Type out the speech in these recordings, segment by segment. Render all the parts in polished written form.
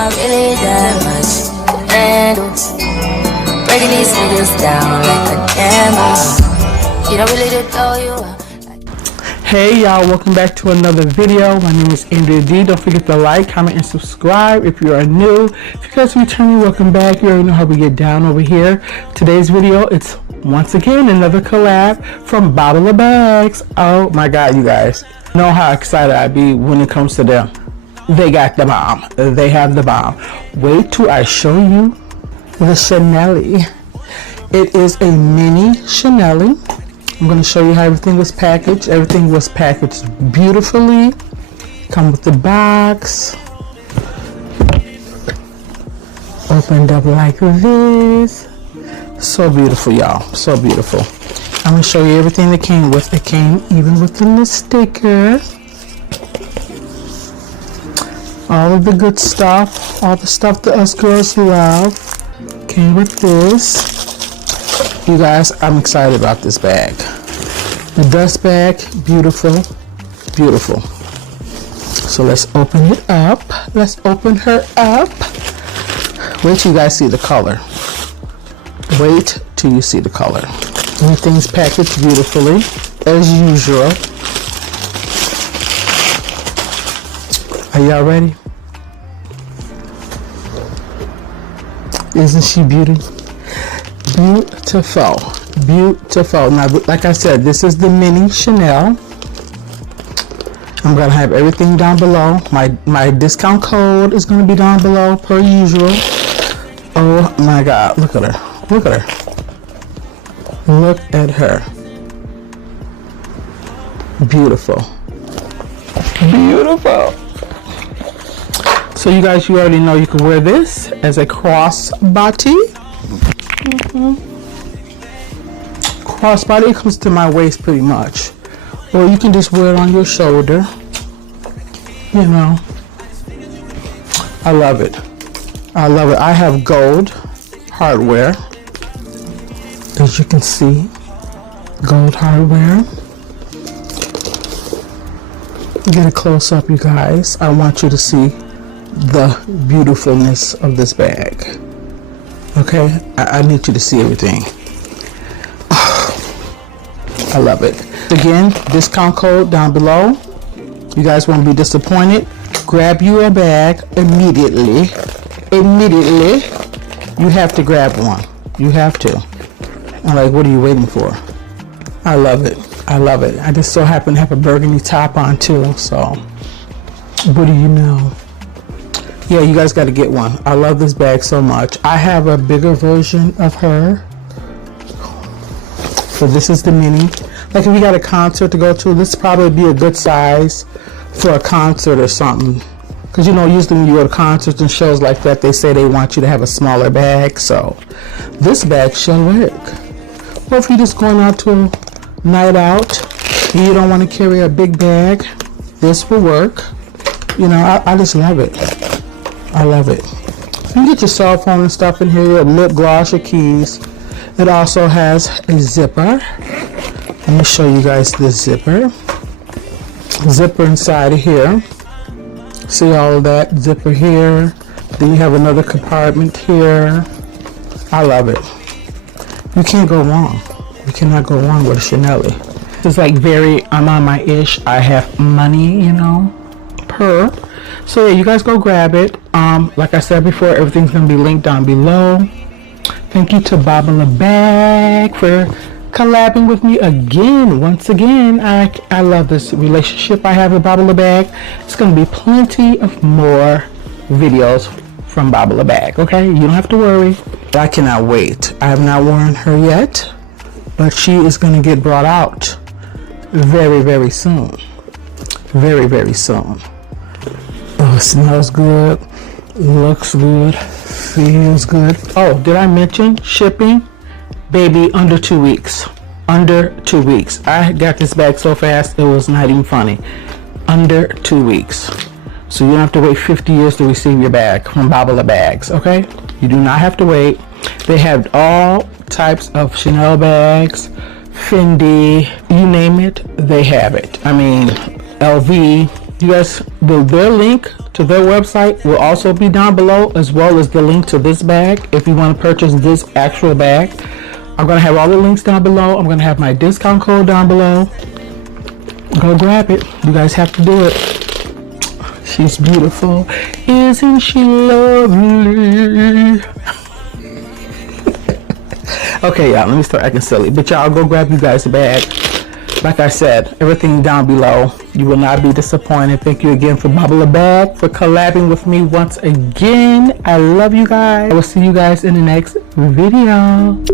I really that much to handle? Breaking these niggas down like a camera. You don't really to throw you up. Hey y'all, welcome back to another video. My name is Andrea D. Don't forget to like, comment, and subscribe if you are new. If you guys are returning, welcome back. You already know how we get down over here. Today's video, it's once again another collab from Bottle of Bags. Oh my god, you guys know how excited I be when it comes to them. They got the bomb. They have the bomb. Wait till I show you the Chanel. It is a mini Chanel. I'm going to show you how everything was packaged. Everything was packaged beautifully. Come with the box. Opened up like this. So beautiful, y'all. So beautiful. I'm going to show you everything that came with. It came even with the little sticker. All of the good stuff. All the stuff that us girls love. Came with this. You guys, I'm excited about this bag. The dust bag, beautiful, beautiful. So let's open it up. Let's open her up. Wait till you guys see the color. Wait till you see the color. Everything's packaged beautifully, as usual. Are y'all ready? Isn't she beautiful? Beautiful, beautiful. Now, like I said, this is the mini Chanel. I'm gonna have everything down below. My discount code is gonna be down below per usual. Oh my god, look at her. Look at her. Look at her. Beautiful. Beautiful. So you guys, you already know you can wear this as a crossbody. Crossbody comes to my waist pretty much, or you can just wear it on your shoulder. You know, I love it. I love it. I have gold hardware, as you can see. Gold hardware. Get a close up, you guys. I want you to see the beautifulness of this bag. Okay, I need you to see everything. I love it. Again, discount code down below. You guys won't be disappointed. Grab you a bag immediately. Immediately. You have to grab one. You have to. I'm like, what are you waiting for? I love it. I love it. I just so happen to have a burgundy top on too, so what do you know? Yeah, you guys got to get one. I love this bag so much. I have a bigger version of her. So this is the mini. Like if you got a concert to go to, this probably be a good size for a concert or something. Because you know, usually when you go to concerts and shows like that, they say they want you to have a smaller bag. So this bag should work. Or if you're just going out to a night out and you don't want to carry a big bag, this will work. You know, I just love it. I love it. You can get your cell phone and stuff in here, your lip gloss, your keys. It also has a zipper. Let me show you guys this zipper. Zipper inside of here. See all of that zipper here. Then you have another compartment here. I love it. You can't go wrong. You cannot go wrong with a Chanel. It's like very, I'm on my ish. I have money, you know, per. So yeah, you guys go grab it. Like I said before, everything's gonna be linked down below. Thank you to Bottle of Bag for collabing with me again. Once again, I love this relationship I have with Bottle of Bag. It's gonna be plenty of more videos from Bottle of Bag. Okay, you don't have to worry. I cannot wait. I have not worn her yet, but she is gonna get brought out very, very soon. Very, very soon. Oh, it smells good, looks good, feels good. Oh, did I mention shipping? Baby, under 2 weeks. Under 2 weeks. I got this bag so fast, it was not even funny. Under 2 weeks. So you don't have to wait 50 years to receive your bag from Bottle of Bags, okay? You do not have to wait. They have all types of Chanel bags, Fendi, you name it, they have it. I mean, LV, You guys, their link to their website will also be down below, as well as the link to this bag if you want to purchase this actual bag. I'm going to have all the links down below. I'm going to have my discount code down below. Go grab it. You guys have to do it. She's beautiful. Isn't she lovely? Okay, y'all, let me start acting silly. But y'all, go grab you guys a bag. Like I said, everything down below. You will not be disappointed. Thank you again for Bubble a Bag, for collabing with me once again. I love you guys. I will see you guys in the next video.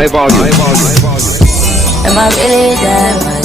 High volume. Am I really that much?